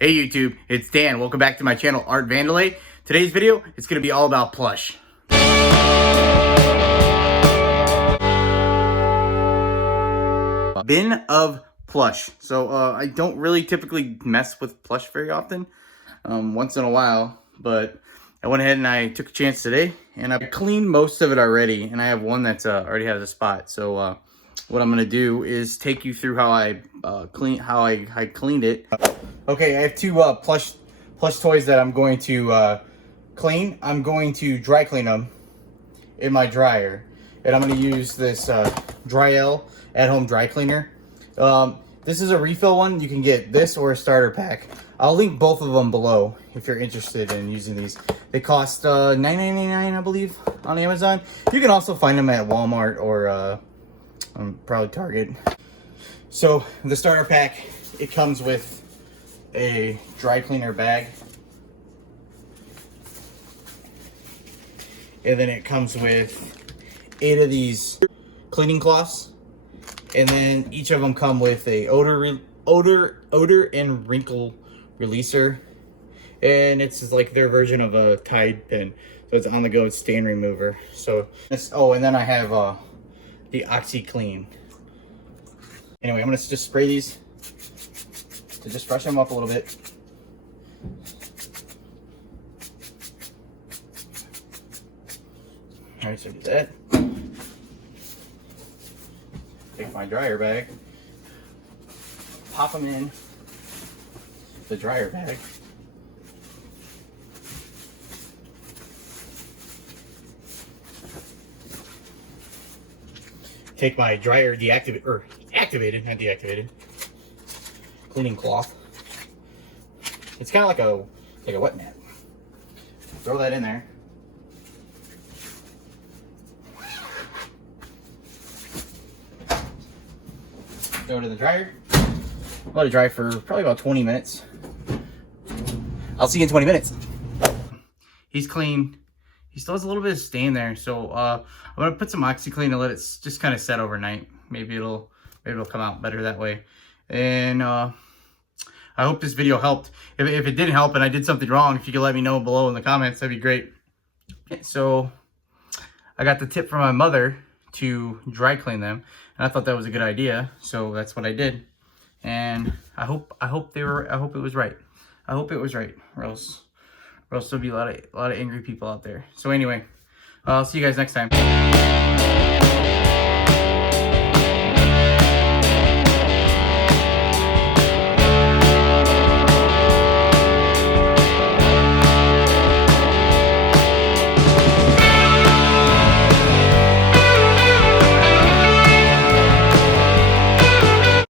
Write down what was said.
Hey YouTube, it's Dan. Welcome back to my channel, Art Vandalay. Today's video, it's going to be all about plush. Bin of plush. So I don't really typically mess with plush very often, once in a while, but I went ahead and I took a chance today and I cleaned most of it already, and I have one that's already has a spot. So what I'm going to do is take you through how I cleaned it. Okay, I have two plush toys that I'm going to clean. I'm going to dry clean them in my dryer, and I'm going to use this Dry-L at-home dry cleaner. This is a refill one. You can get this or a starter pack. I'll link both of them below if you're interested in using these. They cost $9.99, I believe, on Amazon. You can also find them at Walmart or probably Target. So the starter pack, it comes with a dry cleaner bag, and then it comes with 8 of these cleaning cloths, and then each of them come with a odor and wrinkle releaser, and it's just like their version of a Tide pen, so it's on the go stain remover. So this, oh, and then I have the OxyClean. Anyway, I'm gonna just spray these to just freshen them up a little bit. All right, so do that. Take my dryer bag, pop them in the dryer bag. Take my dryer activated, not deactivated, cleaning cloth. It's kind of like a wet mat. Throw that in there. Go to the dryer. Let it dry for probably about 20 minutes. I'll see you in 20 minutes. He's clean. He still has a little bit of stain there, so I'm gonna put some OxyClean and let it just kind of set overnight. Maybe it'll come out better that way. And I hope this video helped. If it didn't help and I did something wrong, if you could let me know below in the comments, that'd be great. So I got the tip from my mother to dry clean them, and I thought that was a good idea, so that's what I did. And I hope it was right. I hope it was right, or else there'll be a lot of angry people out there. So anyway, I'll see you guys next time.